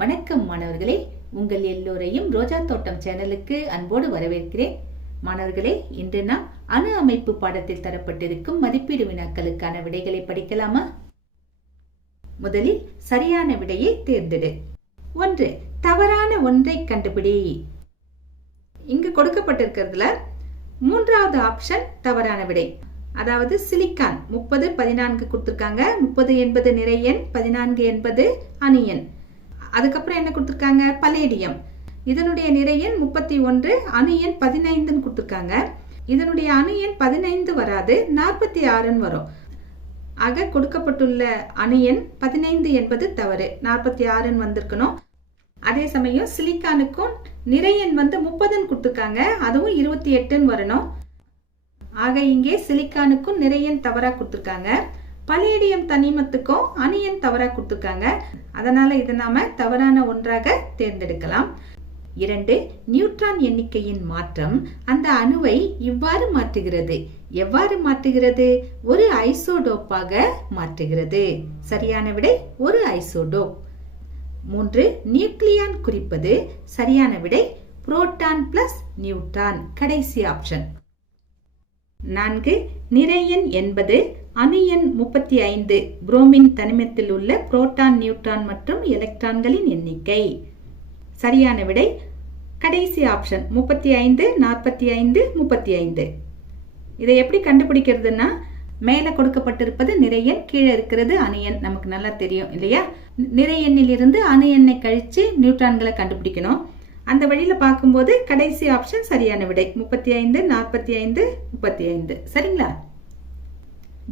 வணக்கம் மாணவர்களே. உங்கள் எல்லோரையும் ரோஜா தோட்டம் சேனலுக்கு அன்போடு வரவேற்கிறேன். மாணவர்களே இன்று நாம் அணு அமைப்பு பாடத்தில் தரப்பட்டிருக்கும் மதிப்பீடு வினாக்களுக்கான விடைகளை படிக்கலாமா? முதலில் சரியான விடையை தேர்ந்தெடு. ஒன்று தவறான ஒன்றை கண்டுபிடி. இங்கு கொடுக்கப்பட்டிருக்கிறதுல மூன்றாவது ஆப்ஷன் தவறான விடை. அதாவது சிலிக்கான் முப்பது பதினான்கு கொடுத்துருக்காங்க. முப்பது என்பது நிறை எண் பதினான்கு என்பது அணு எண். அதுக்கப்புறம் என்ன கொடுத்துருக்காங்க? பலேடியம். இதனுடைய நிறை எண் முப்பத்தி ஒன்று அணு எண் பதினைந்துன்னு கொடுத்துருக்காங்க. இதனுடைய அணு எண் பதினைந்து வராது நாற்பத்தி ஆறுன்னு வரும். ஆக கொடுக்கப்பட்டுள்ள அணு எண் பதினைந்து என்பது தவறு. நாற்பத்தி ஆறுன்னு வந்திருக்கணும். அதே சமயம் சிலிக்கானுக்கும் நிறை எண் வந்து முப்பதுன்னு கொடுத்துருக்காங்க. அதுவும் இருபத்தி எட்டுன்னு வரணும். ஆக இங்கே சிலிக்கானுக்கும் நிறையன் தவறாக கொடுத்துருக்காங்க. பலேடியம் தனிமத்துக்கும் அணியன் தவறாக கொடுத்துருக்காங்க. அதனால் இதை நாம் தவறான ஒன்றாக தேர்ந்தெடுக்கலாம். இரண்டு நியூட்ரான் எண்ணிக்கையின் மாற்றம். அந்த அணுவை இவ்வாறு மாற்றுகிறது. எவ்வாறு மாற்றுகிறது? ஒரு ஐசோடோப்பாக மாற்றுகிறது. சரியான விடை ஒரு ஐசோடோப். மூன்று நியூக்ளியான் குறிப்பது சரியான விடை புரோட்டான் பிளஸ் நியூட்ரான். கடைசி ஆப்ஷன். நான்கு நிறையன் என்பது அணு எண் முப்பத்தி ஐந்து புரோமின் தனிமத்தில் உள்ள புரோட்டான் நியூட்ரான் மற்றும் எலக்ட்ரான்களின் எண்ணிக்கை. சரியான விடை கடைசி ஆப்ஷன் முப்பத்தி ஐந்து நாற்பத்தி ஐந்து முப்பத்தி ஐந்து. இதை எப்படி கண்டுபிடிக்கிறதுனா மேலே கொடுக்கப்பட்டிருப்பது நிறையன் கீழே இருக்கிறது அணியன் நமக்கு நல்லா தெரியும் இல்லையா? நிறையெண்ணிலிருந்து அணு எண்ணை கழித்து நியூட்ரான்களை கண்டுபிடிக்கணும். அந்த வழியில் பார்க்கும்போது கடைசி ஆப்ஷன் சரியான விடை முப்பத்தி ஐந்து நாற்பத்தி ஐந்து முப்பத்தி ஐந்து. சரிங்களா?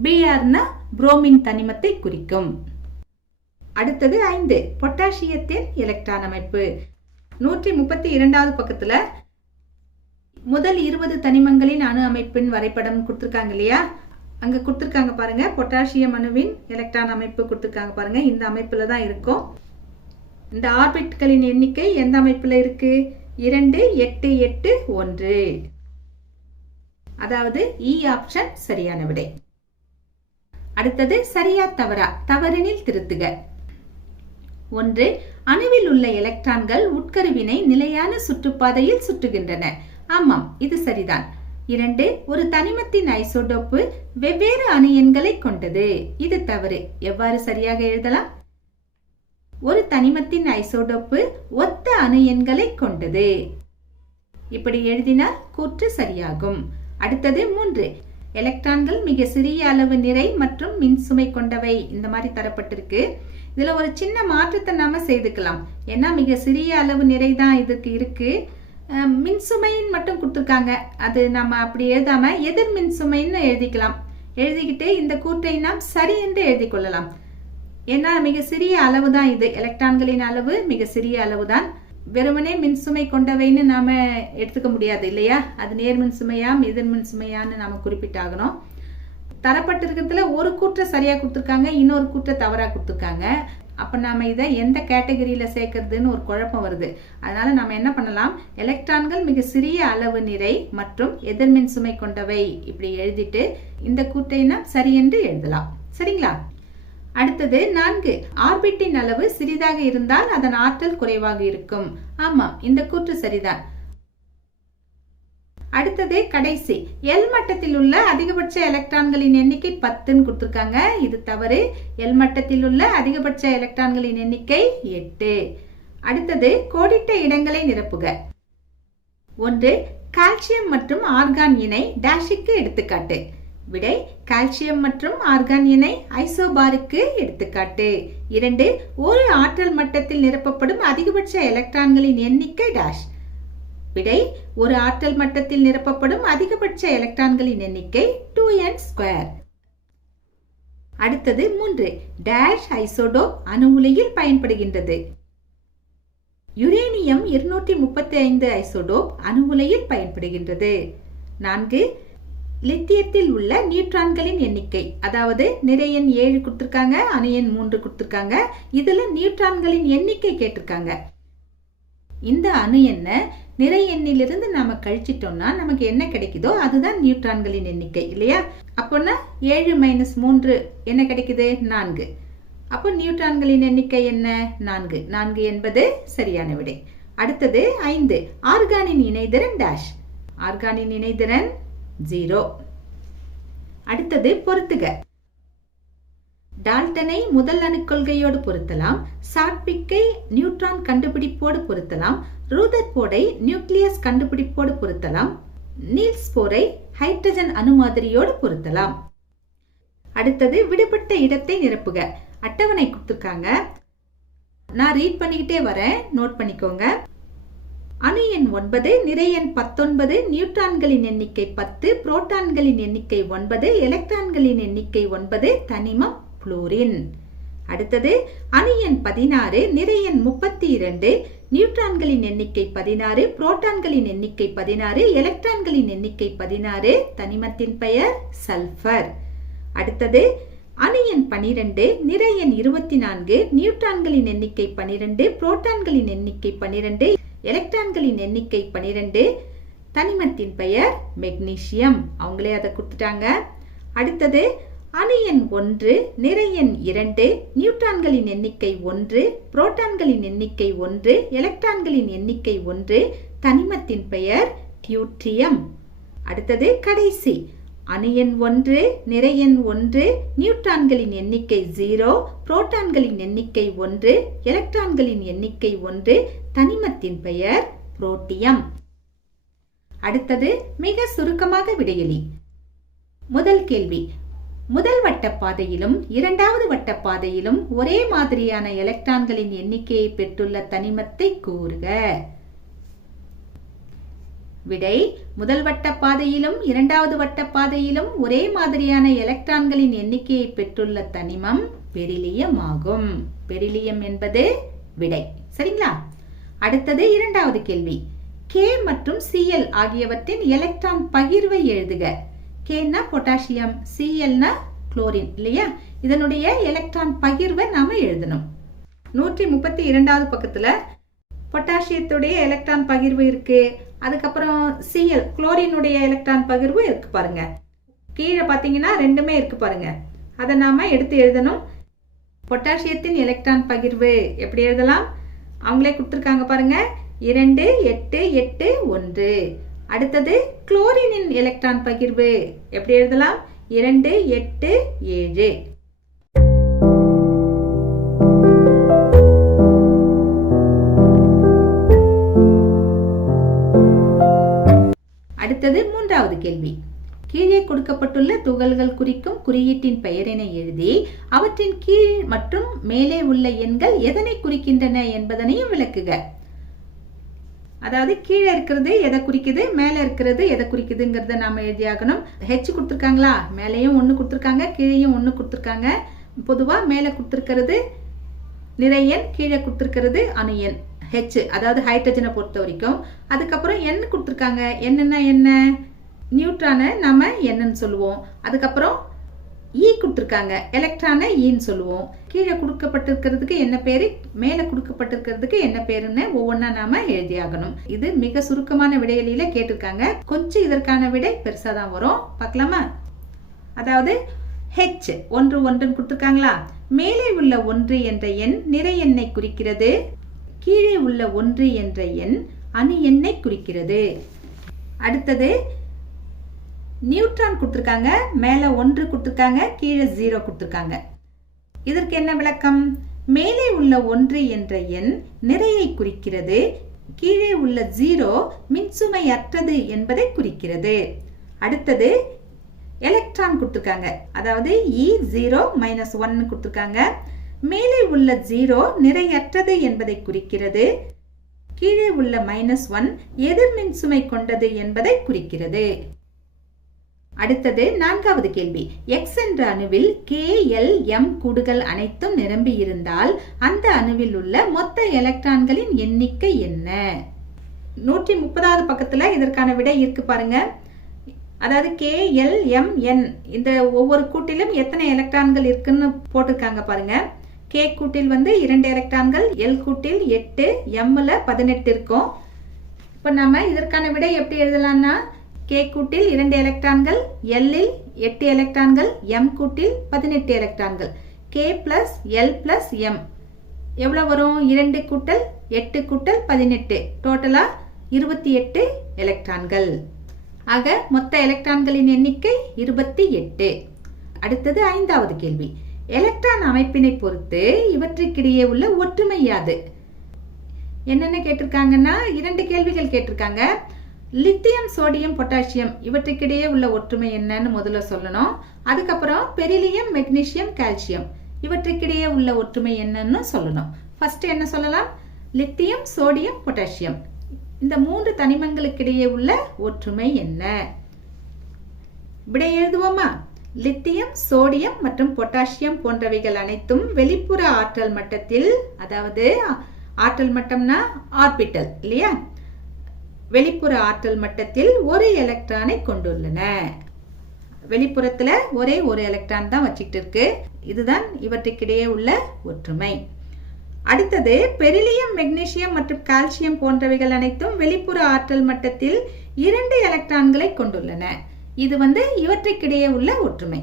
பிஆர்னா புரோமின் தனிமத்தை குறிக்கும். அடுத்தது ஐந்து பொட்டாசியத்தின் எலக்ட்ரான் அமைப்பு. நூற்றி முப்பத்தி இரண்டாவது பக்கத்துல முதல் இருபது தனிமங்களின் அணு அமைப்பின் வரைபடம் கொடுத்துருக்காங்க இல்லையா? அங்க கொடுத்துருக்காங்க பாருங்க பொட்டாசியம் அணுவின் எலக்ட்ரான் அமைப்பு கொடுத்துருக்காங்க பாருங்க இந்த அமைப்புல தான் இருக்கும். இந்த ஆர்பிட்களின் எண்ணிக்கை எந்த அமைப்புல இருக்கு? இரண்டு எட்டு எட்டு ஒன்று. அதாவது e இ ஆப்ஷன் சரியான விடை. அடுத்தது சரியா தவறா தவறெனில் திருத்துக. ஒன்று அணுவில் உள்ள எலக்ட்ரான்கள் உட்கருவினை நிலையான சுற்றுப்பாதையில் சுற்றுகின்றன. ஆமாம் இது சரிதான். இரண்டு ஒரு தனிமத்தின் ஐசோடோப்பு வெவ்வேறு அணு எண்களை கொண்டது. இது தவறு. எவ்வாறு சரியாக எழுதலாம்? ஒரு தனிமத்தின் ஐசோடோப்பு ஒத்த அணு எண்களை கொண்டது. இப்படி எழுதினால் கூற்று சரியாகும். அடுத்தது மூன்று எலக்ட்ரான்கள் மிக சிறிய அளவு நிறை மற்றும் மின்சுமை கொண்டவை. இந்த மாதிரி தரப்பட்டிருக்கு. இதுல ஒரு சின்ன மாற்றத்தை நாம செய்துக்கலாம். ஏன்னா மிக சிறிய அளவு நிறை தான் இதுக்கு இருக்கு. மின்சுமைன்னு மட்டும் கொடுத்துருக்காங்க. அது நம்ம அப்படி எழுதாம எதிர் மின்சுமைன்னு எழுதிக்கலாம். எழுதிக்கிட்டு இந்த கூற்றை நாம் சரி என்று எழுதி கொள்ளலாம். ஏன்னா மிக சிறிய அளவு தான் இது. எலக்ட்ரான்களின் அளவு மிக சிறிய அளவு தான். வெறுமனே மின்சுமை கொண்டவைன்னு நாம எடுத்துக்க முடியாது இல்லையா? அது நேர் மின்சுமையா எதிர் மின்சுமையான்னு நாம் குறிப்பிட்டாகணும். தரப்பட்டிருக்கிறதுல ஒரு கூற்றை சரியாக கொடுத்துருக்காங்க இன்னொரு கூற்றை தவறாக கொடுத்துருக்காங்க. அப்போ நாம் இதை எந்த கேட்டகரியில் சேர்க்கறதுன்னு ஒரு குழப்பம் வருது. அதனால நாம என்ன பண்ணலாம்? எலக்ட்ரான்கள் மிக சிறிய அளவு நிறை மற்றும் எதிர்மின் சுமை கொண்டவை இப்படி எழுதிட்டு இந்த கூற்றை நாம் சரி என்று எழுதலாம். சரிங்களா? அடுத்தது நான்கு. ஆர்பிட்டின் அளவு சிறிதாக இருந்தால் அதன் ஆற்றல் குறைவாக இருக்கும். ஆமாம் இந்த கூற்று சரிதான். அடுத்தது கடைசி. எல் மட்டத்தில் உள்ள அதிகபட்ச எலக்ட்ரான்களின் எண்ணிக்கை பத்துன்னு கொடுத்துருக்காங்க. இது தவறு. எல் மட்டத்தில் உள்ள அதிகபட்ச எலக்ட்ரான்களின் எண்ணிக்கை எட்டு. அடுத்தது கோடிட்ட இடங்களை நிரப்புக. ஒன்று கால்சியம் மற்றும் ஆர்கான் இணை டேஷிக்கு எடுத்துக்காட்டு. விடை கால்சியம் மற்றும் ஆர்கான் இணை ஐசோபாருக்கு எடுத்துக்காட்டு. இரண்டு ஒரு ஆற்றல் மட்டத்தில் நிரப்பப்படும் அதிகபட்ச எலக்ட்ரான்களின் எண்ணிக்கை டாஷ் விடை ஒரு ஆற்றல் மட்டத்தில் நிரப்பப்படும் அதிகபட்ச எலக்ட்ரான்களின் எண்ணிக்கை டூ என் ஸ்கொயர் அடுத்தது மூன்று டேஷ் ஐசோடோப் அணு உலையில் பயன்படுகின்றது. யுரேனியம் இருநூற்றி முப்பத்தி ஐந்து ஐசோடோப் அணு உலையில் பயன்படுகின்றது. நான்கு லித்தியத்தில் உள்ள நியூட்ரான்களின் எண்ணிக்கை. அதாவது நிறையன் ஏழு கொடுத்துருக்காங்க அணு எண் மூன்று கொடுத்துருக்காங்க. இதுல நியூட்ரான்களின் எண்ணிக்கை கேட்டிருக்காங்க. இந்த அணு எண்ணை நிறை எண்ணிலிருந்து நாம கழிச்சிட்டோம்னா நமக்கு என்ன கிடைக்குதோ அதுதான் நியூட்ரான்களின் எண்ணிக்கை இல்லையா? அப்போனா ஏழு மைனஸ் மூன்று என்ன கிடைக்குது? நான்கு. அப்போ நியூட்ரான்களின் எண்ணிக்கை என்ன? நான்கு. நான்கு என்பது சரியான விடை. அடுத்தது ஐந்து. ஆர்கானின் இணைதிறன் டேஷ் ஆர்கானின் இணைதிறன் ஜீரோ. அடுத்தது பொருத்துக டால்டனை முதல் அணுக்கொள்கையோடு பொருத்தலாம். சாட்பிக்கை நியூட்ரான் கண்டுபிடிப்போடு பொருத்தலாம். ரூதர் போடை நியூக்ளியஸ் கண்டுபிடிப்போடு பொருத்தலாம். நீல்ஸ் போரை ஹைட்ரஜன் அணு மாதிரியோடு பொருத்தலாம். அடுத்தது விடுபட்ட இடத்தை நிரப்புக. அட்டவணை கொடுத்துருக்காங்க. நான் ரீட் பண்ணிக்கிட்டே வரேன். நோட் பண்ணிக்கோங்க. அணு எண் ஒன்பது நிறை எண் பத்தொன்பது நியூட்ரான்களின் எண்ணிக்கை பத்து புரோட்டான்களின் எண்ணிக்கை ஒன்பது எலக்ட்ரான்களின் எண்ணிக்கை ஒன்பது தனிமம் புளோரின் அடுத்தது அணு எண் பதினாறு நிறை எண் முப்பத்தி இரண்டு நியூட்ரான்களின் எண்ணிக்கை பதினாறு புரோட்டான்களின் எண்ணிக்கை பதினாறு எலக்ட்ரான்களின் எண்ணிக்கை பதினாறு தனிமத்தின் பெயர் சல்ஃபர் அடுத்தது அணு எண் பனிரெண்டு நிறை எண் இருபத்தி நான்கு நியூட்ரான்களின் எண்ணிக்கை பனிரெண்டு புரோட்டான்களின் எண்ணிக்கை பனிரெண்டு எலக்ட்ரான்களின் எண்ணிக்கை பனிரெண்டு தனிமத்தின் பெயர் மெக்னீசியம். அவங்களே அதை கொடுத்துட்டாங்க. அடுத்தது அணு எண் ஒன்று நிறை எண் இரண்டு நியூட்ரான்களின் எண்ணிக்கை ஒன்று புரோட்டான்களின் எண்ணிக்கை ஒன்று எலக்ட்ரான்களின் எண்ணிக்கை ஒன்று தனிமத்தின் பெயர் டியூட்ரியம். அடுத்தது கடைசி அணு எண் ஒன்று நிறை எண் ஒன்று நியூட்ரான்களின் எண்ணிக்கை ஜீரோ புரோட்டான்களின் எண்ணிக்கை ஒன்று எலக்ட்ரான்களின் எண்ணிக்கை ஒன்று தனிமத்தின் பெயர் புரோட்டியம். அடுத்தது மிக சுருக்கமாக விடையளி முதல் கேள்வி. முதல் வட்ட பாதையிலும் இரண்டாவது வட்ட பாதையிலும் ஒரே மாதிரியான எலக்ட்ரான்களின் எண்ணிக்கையை பெற்றுள்ள தனிமத்தை கூறுக. விடை முதல் வட்ட பாதையிலும் இரண்டாவது வட்ட பாதையிலும் ஒரே மாதிரியான எலக்ட்ரான்களின் எண்ணிக்கையை பெற்றுள்ள தனிமம் பெரிலியம் ஆகும் பெரிலியம் என்பது விடை. சரிங்களா? அடுத்தது இரண்டாவது கேள்வி. கே மற்றும் சிஎல் ஆகியவற்றின் எலக்ட்ரான் பகிர்வை எழுதுக. கேன்னா பொட்டாசியம் சிஎல்னா குளோரின் இல்லையா? இதனுடைய எலக்ட்ரான் பகிர்வை நாம எழுதணும். நூற்றி முப்பத்தி இரண்டாவது பக்கத்துல பொட்டாசியத்துடைய எலக்ட்ரான் பகிர்வு இருக்கு. அதுக்கப்புறம் சிஎல் குளோரினுடைய எலக்ட்ரான் பகிர்வு இருக்கு பாருங்க. கீழே பார்த்தீங்கன்னா ரெண்டுமே இருக்கு பாருங்க. அதை நாம எடுத்து எழுதணும். பொட்டாசியத்தின் எலக்ட்ரான் பகிர்வு எப்படி எழுதலாம்? அவங்களே கொடுத்துருக்காங்க பாருங்க. இரண்டு எட்டு எட்டு ஒன்று. அடுத்தது குளோரினின் எலக்ட்ரான் பகிர்வு. எப்படி எழுதலாம்? இரண்டு எட்டு ஏழு. அடுத்தது மூன்றாவது கேள்வி. கீழே கொடுக்கப்பட்டுள்ள துகள்கள் குறிக்கும் குறியீட்டின் பெயரினை எழுதி அவற்றின் கீழ் மற்றும் மேலே உள்ள எண்கள் எதனை குறிக்கின்றன என்பதனையும் விளக்குக. அதாவது கீழே இருக்கிறது எதை குறிக்குது மேலே இருக்கிறது எதை குறிக்குதுங்கிறத நாம் எழுதியாகணும் ஹெச் கொடுத்துருக்காங்களா? மேலேயும் ஒன்று கொடுத்துருக்காங்க கீழேயும் ஒன்று கொடுத்துருக்காங்க. பொதுவாக மேலே கொடுத்துருக்கிறது நிறையன் கீழே கொடுத்துருக்கிறது அணு எண். ஹெச் அதாவது ஹைட்ரஜனை பொறுத்த வரைக்கும். அதுக்கப்புறம் எண் கொடுத்துருக்காங்க. என்னென்ன என்ன? நியூட்ரானை நம்ம என்னன்னு சொல்லுவோம். அதுக்கப்புறம் e ஈ கொடுத்துருக்காங்க. எலக்ட்ரானை ஈன்னு e சொல்லுவோம். கீழே கொடுக்கப்பட்டிருக்கிறதுக்கு என்ன பேர்? மேலே கொடுக்கப்பட்டிருக்கிறதுக்கு என்ன பேருன்னு ஒவ்வொன்றா நாம எழுதியாகணும் இது மிக சுருக்கமான விடையில கேட்டிருக்காங்க. கொஞ்சம் இதற்கான விடை பெருசாக தான் வரும். பார்க்கலாமா? அதாவது ஹெச் ஒன்று ஒன்றுன்னு கொடுத்துருக்காங்களா? மேலே உள்ள ஒன்று என்ற எண் நிறை எண்ணை குறிக்கிறது. கீழே உள்ள ஒன்று என்ற எண் அணு எண்ணை குறிக்கிறது. அடுத்தது நியூட்ரான் கொடுத்துருக்காங்க மேலே ஒன்று கொடுத்துருக்காங்க கீழே ஜீரோ கொடுத்துருக்காங்க. இதற்கு என்ன விளக்கம்? மேலே உள்ள ஒன்று என்ற எண் நிறையை குறிக்கிறது கீழே உள்ள ஜீரோ மின்சுமை அற்றது என்பதை குறிக்கிறது. அடுத்தது எலக்ட்ரான் கொடுத்துருக்காங்க. அதாவது e இ ஜீரோ மைனஸ் ஒன்னு கொடுத்துருக்காங்க. மேலே உள்ள ஜீரோ நிறையற்றது என்பதை குறிக்கிறது கீழே உள்ள மைனஸ் ஒன் எதிர் மின்சுமை கொண்டது என்பதை குறிக்கிறது. அடுத்தது நான்காவது கேள்வி. எக்ஸ் என்ற அணுவில் கே எல் எம் கூடுகள் அனைத்தும் நிரம்பி இருந்தால் அந்த அணுவில் உள்ள மொத்த எலக்ட்ரான்களின் எண்ணிக்கை என்ன? நூற்றி முப்பதாவது பக்கத்துல இதற்கான விடை இருக்கு பாருங்க. அதாவது கே எல் எம் என் இந்த ஒவ்வொரு கூட்டிலும் எத்தனை எலக்ட்ரான்கள் இருக்குன்னு போட்டிருக்காங்க பாருங்க. கே கூட்டில் வந்து இரண்டு எலக்ட்ரான்கள் எல் கூட்டில் எட்டு எம்ல பதினெட்டு இருக்கும். இப்போ நம்ம இதற்கான விடை எப்படி எழுதலாம்னா கே கூட்டில் இரண்டு எலக்ட்ரான்கள் எல்லில் எட்டு எலக்ட்ரான்கள் எம் கூட்டில் பதினெட்டு எலக்ட்ரான்கள் K plus L plus M எவ்வளோ வரும்? இரண்டு கூட்டல் எட்டு கூட்டல் பதினெட்டு. டோட்டலாக இருபத்தி எட்டு எலக்ட்ரான்கள் ஆக மொத்த எலக்ட்ரான்களின் எண்ணிக்கை இருபத்தி எட்டு. அடுத்தது ஐந்தாவது கேள்வி. எலக்ட்ரான் அமைப்பினை பொறுத்து இவற்றுக்கிடையே உள்ள ஒற்றுமை யாது? என்னென்ன கேட்டிருக்காங்கன்னா இரண்டு கேள்விகள் கேட்டிருக்காங்க. லித்தியம் சோடியம் பொட்டாசியம் இவற்றுக்கிடையே உள்ள ஒற்றுமை என்னன்னு முதல்ல சொல்லணும். அதுக்கப்புறம் பெரிலியம் மெக்னீசியம் கால்சியம் இவற்றுக்கிடையே உள்ள ஒற்றுமை என்னன்னு சொல்லணும். ஃபர்ஸ்ட் என்ன சொல்லலாம்? லித்தியம் சோடியம் பொட்டாசியம் இந்த மூன்று தனிமங்களுக்கிடையே உள்ள ஒற்றுமை என்ன? விடை எழுதுவோமா? லித்தியம் சோடியம் மற்றும் பொட்டாசியம் போன்றவைகள் அனைத்தும் வெளிப்புற ஆற்றல் மட்டத்தில் அதாவது ஆற்றல் மட்டம்னா ஆர்பிட்டல் இல்லையா? வெளிப்புற ஆற்றல் மட்டத்தில் ஒரு எலக்ட்ரானை கொண்டுள்ளன. வெளிப்புறத்துல ஒரே ஒரு எலக்ட்ரான் தான் வச்சுக்கிட்டு இருக்கு இதுதான் இவற்றுக்கிடையே உள்ள ஒற்றுமை. அடுத்தது பெரிலியம் மெக்னீசியம் மற்றும் கால்சியம் போன்றவைகள் அனைத்தும் வெளிப்புற ஆற்றல் மட்டத்தில் இரண்டு எலக்ட்ரான்களை கொண்டுள்ளன. இது வந்து இவற்றுக்கிடையே உள்ள ஒற்றுமை.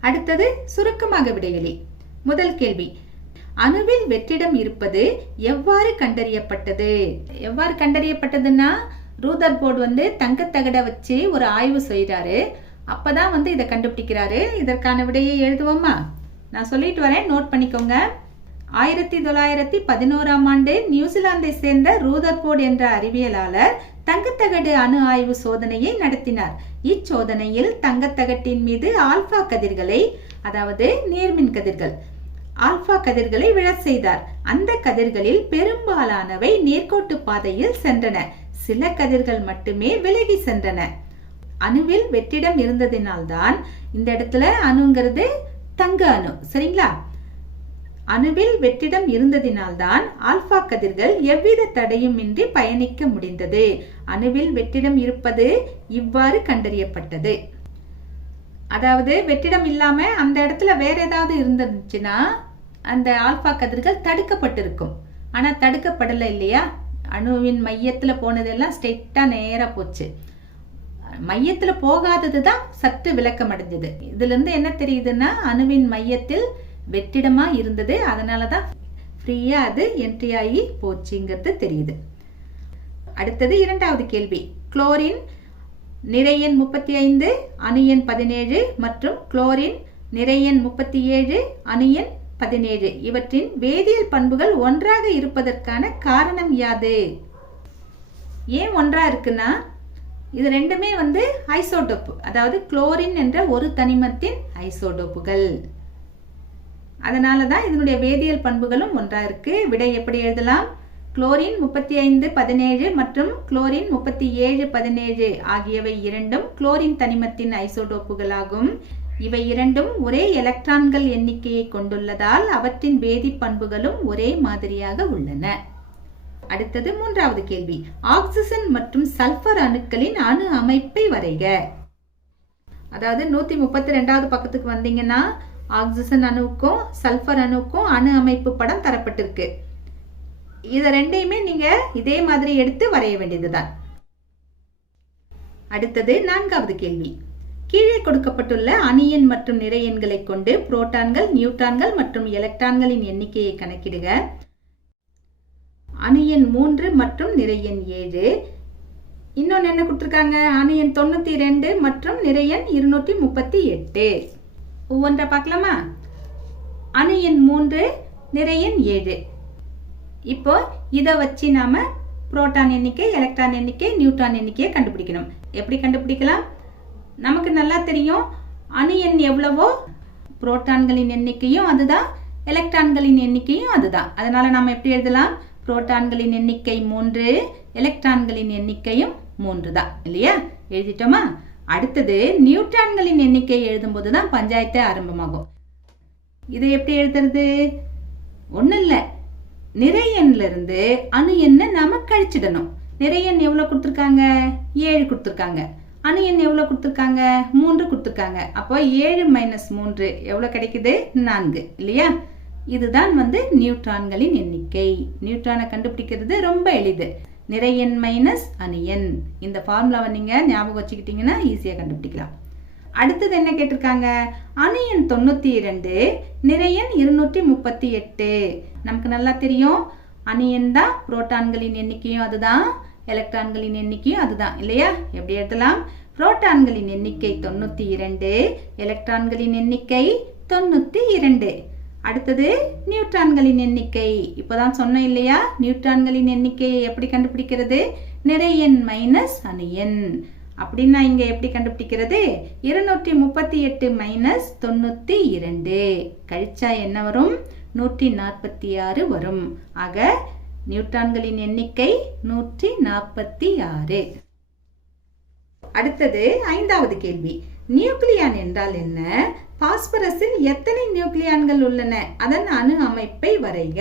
அடுத்தது சுருக்கமாக விடைவெளி முதல் கேள்வி அணுவில் வெற்றிடம் இருப்பது எவ்வாறு கண்டறியப்பட்டது? எவ்வாறு கண்டறியப்பட்டதுன்னா ரூதர் போர்டு வந்து தங்கத்தகடை வச்சு ஒரு ஆய்வு செய்கிறாரு அப்பதான் வந்து இதை கண்டுபிடிக்கிறாரு. இதற்கான விடையை எழுதுவோமா? நான் சொல்லிட்டு வரேன். நோட் பண்ணிக்கோங்க. ஆயிரத்தி தொள்ளாயிரத்தி பதினோராம் ஆண்டு நியூசிலாந்தை சேர்ந்த ரூதர்போர்ட் என்ற அறிவியலாளர் தங்கத்தகடு அணு ஆய்வு சோதனையை நடத்தினார். இச்சோதனையில் தங்கத்தகட்டின் மீது ஆல்பா கதிர்களை அதாவது நேர்மின் கதிர்கள் ஆல்பா கதிர்களை விழச் செய்தார். அந்த கதிர்களில் பெரும்பாலானவை நேர்கோட்டு பாதையில் சென்றன. சில கதிர்கள் மட்டுமே விலகி சென்றன. அணுவில் வெற்றிடம் இருந்ததினால்தான் இந்த இடத்துல அணுங்கிறது தங்க அணு சரிங்களா? அணுவில் வெற்றிடம் இருந்ததினால்தான் ஆல்பா கதிர்கள் எவ்வித தடையும் இன்றி பயணிக்க முடிந்தது. அணுவில் வெற்றிடம் இருப்பது இவ்வாறு கண்டறியப்பட்டது. அதாவது வெற்றிடம் இல்லாம அந்த இடத்துல வேற ஏதாவது இருந்துச்சுன்னா அந்த ஆல்பா கதிர்கள் தடுக்கப்பட்டிருக்கும். ஆனா தடுக்கப்படலை இல்லையா? அணுவின் மையத்துல போனதெல்லாம் ஸ்ட்ரெயிட்டா நேரா போச்சு. மையத்துல போகாதது தான் சற்று விளக்கம் அடைஞ்சது. இதுல இருந்து என்ன தெரியுதுன்னா அணுவின் மையத்தில் வெற்றிடமா இருந்தது. அதனால தான் ஃப்ரீயா அது என்ட்ரி ஆகி போச்சுங்கிறது தெரியுது. அடுத்தது இரண்டாவது கேள்வி. குளோரின் நிறையன் முப்பத்தி ஐந்து அணியன் பதினேழு மற்றும் குளோரின் நிறையன் முப்பத்தி ஏழு அணியன் பதினேழு. இவற்றின் வேதியியல் பண்புகள் ஒன்றாக இருப்பதற்கான காரணம் யாது? ஏன் ஒன்றா இருக்குன்னா இது ரெண்டுமே வந்து ஐசோடோப்பு அதாவது குளோரின் என்ற ஒரு தனிமத்தின் ஐசோடோப்புகள். அதனால தான் இதனுடைய வேதியியல் பண்புகளும் ஒன்றா இருக்கு. விடை எப்படி எழுதலாம்? குளோரின் முப்பத்தி ஐந்து பதினேழு மற்றும் குளோரின் முப்பத்தி ஏழு பதினேழு ஆகியவை இரண்டும் குளோரின் தனிமத்தின் ஐசோடோப்புகளாகும். இவை இரண்டும் ஒரே எலக்ட்ரான்கள் எண்ணிக்கையை கொண்டுள்ளதால் அவற்றின் வேதி பண்புகளும் ஒரே மாதிரியாக உள்ளன. அடுத்தது மூன்றாவது கேள்வி. ஆக்சிஜன் மற்றும் சல்பர் அணுக்களின் அணு அமைப்பை வரைக. அதாவது நூத்தி முப்பத்தி ரெண்டாவது பக்கத்துக்கு வந்தீங்கன்னா ஆக்சிஜன் அணுவுக்கும் சல்பர் அணுவுக்கும் அணு அமைப்பு படம் தரப்பட்டிருக்கு. இதை ரெண்டையுமே நீங்கள் இதே மாதிரி எடுத்து வரைய வேண்டியதுதான். அடுத்தது நான்காவது கேள்வி. கீழே கொடுக்கப்பட்டுள்ள அணியன் மற்றும் நிறை எண்களை கொண்டு புரோட்டான்கள் நியூட்டான்கள் மற்றும் எலக்ட்ரான்களின் எண்ணிக்கையை கணக்கிடுக. அணியின் மூன்று மற்றும் நிறை எண் ஏழு. இன்னொன்று என்ன கொடுத்துருக்காங்க? அணியின் தொண்ணூற்றி ரெண்டு மற்றும் நிறை எண் இருநூற்றி முப்பத்தி எட்டு. ஒவ்வொன்றை பார்க்கலாமா? அணு எண் மூன்று நிறை எண் ஏழு. இப்போ இதை வச்சு நாம புரோட்டான் எண்ணிக்கை எலக்ட்ரான் எண்ணிக்கை நியூட்ரான் எண்ணிக்கையை கண்டுபிடிக்கணும். எப்படி கண்டுபிடிக்கலாம்? நமக்கு நல்லா தெரியும். அணு எண் எவ்வளவோ? புரோட்டான்களின் எண்ணிக்கையும் அதுதான். எலக்ட்ரான்களின் எண்ணிக்கையும் அதுதான். அதனால நாம எப்படி எழுதலாம்? புரோட்டான்களின் எண்ணிக்கை மூன்று எலக்ட்ரான்களின் எண்ணிக்கையும் மூன்று தான் இல்லையா? எழுதிட்டோமா? அடுத்தது நியூட்ரான்களின் எண்ணிக்கை எழுதும்போது தான் பஞ்சாயத்து ஆரம்பமாகும். இதை எப்படி எழுதுறது? நிறை எண்ல இருந்து அணு எண்ணை நாம கழிச்சிடணும். நிறை எண் எவ்வளோ கொடுத்துருக்காங்க? ஏழு கொடுத்துருக்காங்க. அணு எண் எவ்வளோ கொடுத்துருக்காங்க? மூன்று கொடுத்துருக்காங்க. அப்போ ஏழு மைனஸ் மூன்று எவ்வளோ கிடைக்குது? நான்கு. இல்லையா? இதுதான் வந்து நியூட்ரான்களின் எண்ணிக்கை. நியூட்ரானை கண்டுபிடிக்கிறது ரொம்ப எளிது. நிறையன் மைனஸ் அணியன் இந்த ஃபார்முலாவை நீங்கள் ஞாபகம் வச்சுக்கிட்டீங்கன்னா ஈஸியாக கண்டுபிடிக்கலாம். அடுத்தது என்ன கேட்டிருக்காங்க? அணியன் தொண்ணூற்றி தொண்ணூத்தி இரண்டு நிறையன் இருநூற்றி முப்பத்தி எட்டு. நமக்கு நல்லா தெரியும். அணியன் தான் புரோட்டான்களின் எண்ணிக்கையும் அதுதான். எலக்ட்ரான்களின் எண்ணிக்கையும் அதுதான். இல்லையா? எப்படி எழுதலாம் புரோட்டான்களின் எண்ணிக்கை தொண்ணூத்தி இரண்டு எலக்ட்ரான்களின் எண்ணிக்கை தொண்ணூத்தி இரண்டு. அடுத்தது நியூட்ரான்களின் எண்ணிக்கை. இப்போதான் சொன்னோம் இல்லையா? நியூட்ரான்களின் எண்ணிக்கையை எப்படி கண்டுபிடிக்கிறது? நிறையன் மைனஸ் அணியன். அப்படின்னா இங்க எப்படி கண்டுபிடிக்கிறது? இருநூற்றி முப்பத்தி எட்டு மைனஸ் தொண்ணூத்தி இரண்டு. கழிச்சா என்ன வரும்? நூற்றி நாற்பத்தி ஆறு வரும். ஆக நியூட்ரான்களின் எண்ணிக்கை நூற்றி நாற்பத்தி ஆறு. அடுத்தது ஐந்தாவது கேள்வி. நியூக்ளியான் என்றால் என்ன? பாஸ்பரஸில் எத்தனை நியூக்ளியான்கள் உள்ளன? அதன் அணு அமைப்பை வரைக.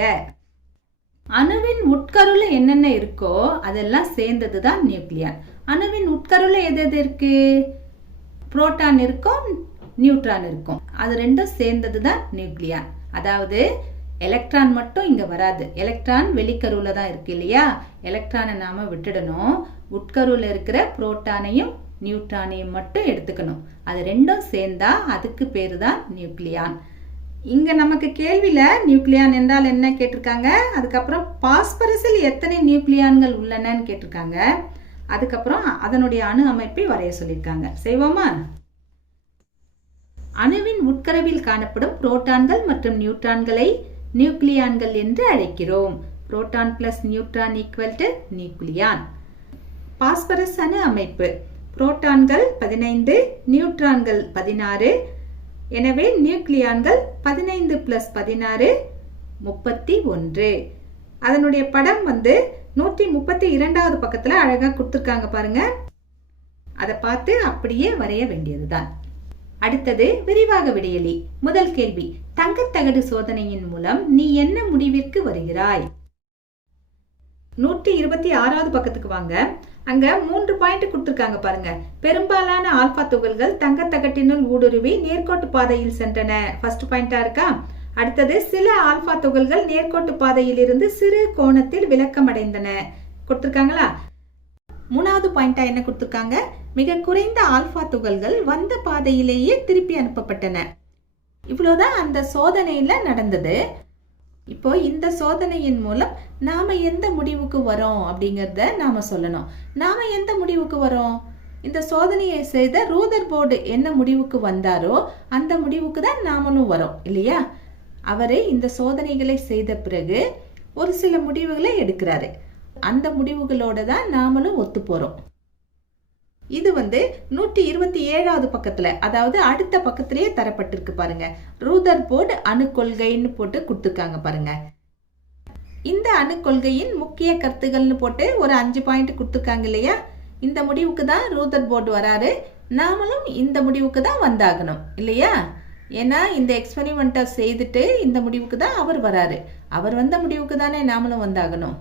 அணுவின் உட்கருல என்னென்ன இருக்கோ அதெல்லாம் சேர்ந்தது தான் நியூக்ளியான். அணுவின் உட்கருல எது எது இருக்கு? புரோட்டான் இருக்கும் நியூட்ரான் இருக்கும். அது ரெண்டும் சேர்ந்தது தான் நியூக்ளியான். அதாவது எலக்ட்ரான் மட்டும் இங்கே வராது. எலக்ட்ரான் வெளிக்கருவில் தான் இருக்கு இல்லையா? எலக்ட்ரானை நாம் விட்டுடணும். உட்கருவில் இருக்கிற புரோட்டானையும் நியூட்ரானையும் மட்டும் எடுத்துக்கணும். அது ரெண்டும் சேர்ந்தா அதுக்கு பேர் தான் நியூக்ளியான் இங்கே நமக்கு கேள்வியில் நியூக்ளியான் என்றால் என்ன கேட்டிருக்காங்க? அதுக்கப்புறம் பாஸ்பரஸில் எத்தனை நியூக்ளியான்கள் உள்ளனன்னு கேட்டிருக்காங்க. அதுக்கப்புறம் அதனுடைய அணு அமைப்பை வரைய சொல்லியிருக்காங்க. செய்வோமா? அணுவின் உட்கருவில் காணப்படும் புரோட்டான்கள் மற்றும் நியூட்ரான்களை நியூக்ளியான்கள் என்று அழைக்கிறோம். Proton plus neutron equal to nucleon. Phosphorus அணு அமைப்பு. புரோட்டான்கள் பதினைந்து நியூட்ரான்கள் பதினாறு எனவே நியூக்ளியான்கள் பதினைந்து பிளஸ் பதினாறு முப்பத்தி ஒன்று. அதனுடைய படம் வந்து நூற்றி முப்பத்தி இரண்டாவது பக்கத்தில் அழகாக கொடுத்துருக்காங்க பாருங்க. அதை பார்த்து அப்படியே வரைய வேண்டியதுதான். அடுத்தது விரிவாக விடையலி. முதல் கேள்வி தங்கத்தகடு சோதனையின் மூலம் நீ என்ன முடிவிற்கு வருகிறாய்? நூற்றி இருபத்தி ஆறாவது பக்கத்துக்கு வாங்க. அங்க மூன்று பாயிண்ட் கொடுத்துருக்காங்க பாருங்க. பெரும்பாலான ஆல்பா துகள்கள் தங்கத்தகட்டினுள் ஊடுருவி நேர்கோட்டு பாதையில் சென்றன. ஃபர்ஸ்ட் பாயிண்டா இருக்கா? அடுத்தது சில ஆல்பா துகள்கள் நேர்கோட்டு பாதையில் இருந்து சிறு கோணத்தில் விளக்கமடைந்தன. கொடுத்துருக்காங்களா? மூணாவது பாயிண்டா என்ன கொடுத்துருக்காங்க? மிக குறைந்த ஆல்பா துகள்கள் வந்த பாதையிலேயே திருப்பி அனுப்பப்பட்டன. இவ்வளோதான் அந்த சோதனையில் நடந்தது. இப்போ இந்த சோதனையின் மூலம் நாம எந்த முடிவுக்கு வரோம் அப்படிங்கிறத நாம சொல்லணும். நாம எந்த முடிவுக்கு வரோம்? இந்த சோதனையை செய்த ரூதர் போர்டு என்ன முடிவுக்கு வந்தாரோ அந்த முடிவுக்கு தான் நாமளும் வரோம் இல்லையா? அவர் இந்த சோதனைகளை செய்த பிறகு ஒரு சில முடிவுகளை எடுக்கிறாரு. அந்த முடிவுகளோட தான் நாமளும் ஒத்து போறோம். இது வந்து நூற்றி இருபத்தி ஏழாவது பக்கத்தில் அதாவது அடுத்த பக்கத்திலேயே தரப்பட்டிருக்கு பாருங்க. ரூதர் போர்டு அணு கொள்கைன்னு போட்டு கொடுத்துருக்காங்க பாருங்க. இந்த அணு கொள்கையின் முக்கிய கருத்துகள்னு போட்டு ஒரு அஞ்சு பாயிண்ட் கொடுத்துருக்காங்க இல்லையா? இந்த முடிவுக்கு தான் ரூதர் போர்டு வராரு. நாமளும் இந்த முடிவுக்கு தான் வந்தாகணும் இல்லையா? ஏன்னா இந்த எக்ஸ்பெரிமெண்ட்டை செய்துட்டு இந்த முடிவுக்கு தான் அவர் வராரு. அவர் வந்த முடிவுக்கு தானே நாமளும் வந்தாகணும்.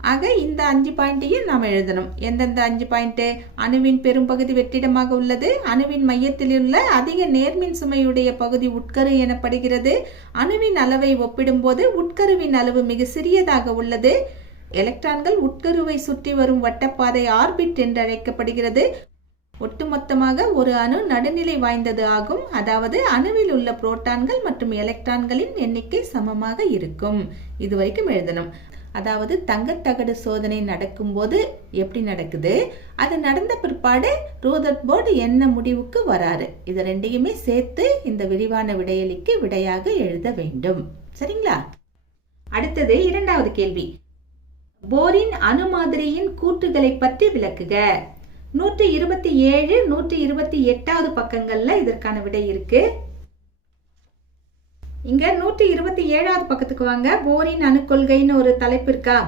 ஆக இந்த அஞ்சு பாயிண்ட்டையும் நாம் எழுதணும். எந்தெந்த அஞ்சு பாயிண்ட் அணுவின் பெரும்பகுதி வெற்றிடமாக உள்ளது. அணுவின் மையத்தில் உள்ள அதிக நேர்மின் சுமையுடைய பகுதி உட்கரு எனப்படுகிறது. அணுவின் அளவை ஒப்பிடும்போது உட்கருவின் அளவு மிக சிறியதாக உள்ளது. எலக்ட்ரான்கள் உட்கருவை சுற்றி வரும் வட்டப்பாதை ஆர்பிட் என்று அழைக்கப்படுகிறது. ஒட்டுமொத்தமாக ஒரு அணு நடுநிலை வாய்ந்தது ஆகும். அதாவது அணுவில் உள்ள புரோட்டான்கள் மற்றும் எலக்ட்ரான்களின் எண்ணிக்கை சமமாக இருக்கும். இது வரைக்கும் எழுதணும். அதாவது தங்கத்தகடு சோதனை நடக்கும்போது எப்படி நடக்குது? அது நடந்த பிற்பாடு ரூதர் போர்டு என்ன முடிவுக்கு வராரு? இது ரெண்டையுமே சேர்த்து இந்த விரிவான விடையளிக்கு விடையாக எழுத வேண்டும். சரிங்களா? அடுத்தது இரண்டாவது கேள்வி. போரின் அணு மாதிரியின் கூற்றுகளை பற்றி விளக்குக. நூற்றி இருபத்தி ஏழு நூற்றி இருபத்தி எட்டாவது பக்கங்கள்ல இதற்கான விடை இருக்கு. இங்க நூற்றி இருபத்தி ஏழாவது பக்கத்துக்கு வாங்க. போரின் அணுக்கொள்கைன்னு ஒரு தலைப்பு இருக்கா?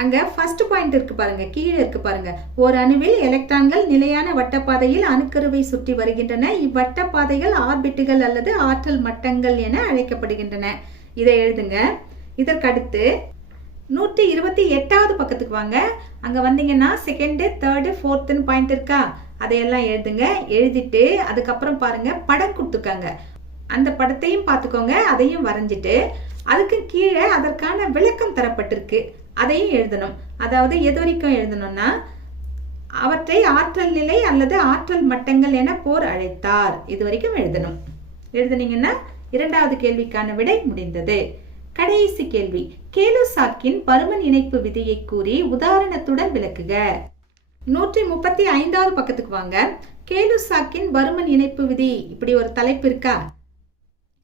அங்க ஃபர்ஸ்ட் பாயிண்ட் இருக்கு பாருங்க. கீழே இருக்கு பாருங்க. ஓர் அணுவில் எலக்ட்ரான்கள் நிலையான வட்டப்பாதையில் அணுக்கருவை சுற்றி வருகின்றன. இவ்வட்டப்பாதைகள் ஆர்பிட்டுகள் அல்லது ஆற்றல் மட்டங்கள் என அழைக்கப்படுகின்றன. இதை எழுதுங்க. இதற்கடுத்து நூற்றி இருபத்தி எட்டாவது பக்கத்துக்கு வாங்க. அங்க வந்தீங்கன்னா செகண்டு தேர்டு ஃபோர்த்துன்னு பாயிண்ட் இருக்கா? அதையெல்லாம் எழுதுங்க. எழுதிட்டு அதுக்கப்புறம் பாருங்க. படம் கொடுத்துருக்காங்க அந்த படத்தையும் பார்த்துக்கோங்க அதையும் வரைஞ்சிட்டு அதுக்கு கீழே அதற்கான விளக்கம் தரப்பட்டிருக்கு. அதையும் எழுதணும். அதாவது எது வரைக்கும் எழுதணும்னா அவற்றை ஆற்றல் நிலை அல்லது ஆற்றல் மட்டங்கள் என போர் அழைத்தார். இது வரைக்கும் எழுதணும். எழுதுனீங்கன்னா இரண்டாவது கேள்விக்கான விடை முடிந்தது. கடைசி கேள்வி. கேலுசாக்கின் பருமன் இணைப்பு விதியை கூறி உதாரணத்துடன் விளக்குக. நூற்றி முப்பத்தி ஐந்தாவது பக்கத்துக்கு வாங்க. கேலுசாக்கின் பருமன் இணைப்பு விதி. இப்படி ஒரு தலைப்பு இருக்கா?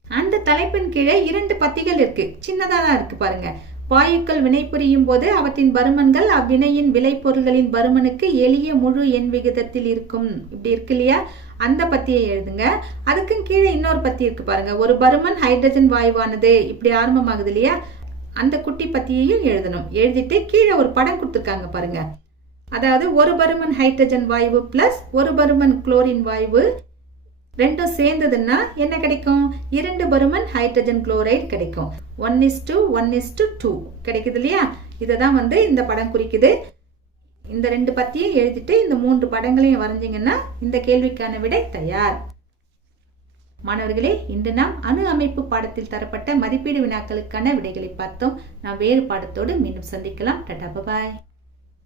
அந்த தலைப்பின் கீழே இரண்டு பத்திகள் இருக்கு. சின்னதா இருக்கு பாருங்க. வாயுக்கள் வினைபுரியும் போது அவற்றின் பருமன்கள் அவ்வினையின் விளைபொருள்களின் பருமனுக்கு எளிய முழு எண் விகிதத்தில் இருக்கும். இப்படி இருக்கு இல்லையா? அந்த பத்தியை எழுதுங்க. அதுக்கும் கீழே இன்னொரு பத்தி இருக்கு பாருங்க. ஒரு பருமன் ஹைட்ரஜன் வாயுவானது. இப்படி ஆரம்பமாகுது இல்லையா? அந்த குட்டி பத்தியையும் எழுதணும். எழுதிட்டு கீழே ஒரு படம் கொடுத்துருக்காங்க பாருங்க. அதாவது ஒரு பருமன் ஹைட்ரஜன் வாயு பிளஸ் ஒரு பருமன் குளோரின் வாயு ரெண்டும் சேர்ந்ததுன்னா என்ன கிடைக்கும்? இரண்டு பருமன் ஹைட்ரஜன் குளோரைடு கிடைக்கும். One is two one is two two கிடைக்குது இல்லையா? இதை தான் வந்து இந்த படம் குறிக்குது. இந்த ரெண்டு பத்தியும் எழுதிட்டு இந்த மூன்று படங்களையும் வரைஞ்சிங்கன்னா இந்த கேள்விக்கான விடை தயார். மாணவர்களே இன்று நாம் அணு அமைப்பு பாடத்தில் தரப்பட்ட மதிப்பீடு வினாக்களுக்கான விடைகளை பார்த்தோம். நான் வேறு பாடத்தோடு மீண்டும் சந்திக்கலாம். டட்டா பாய்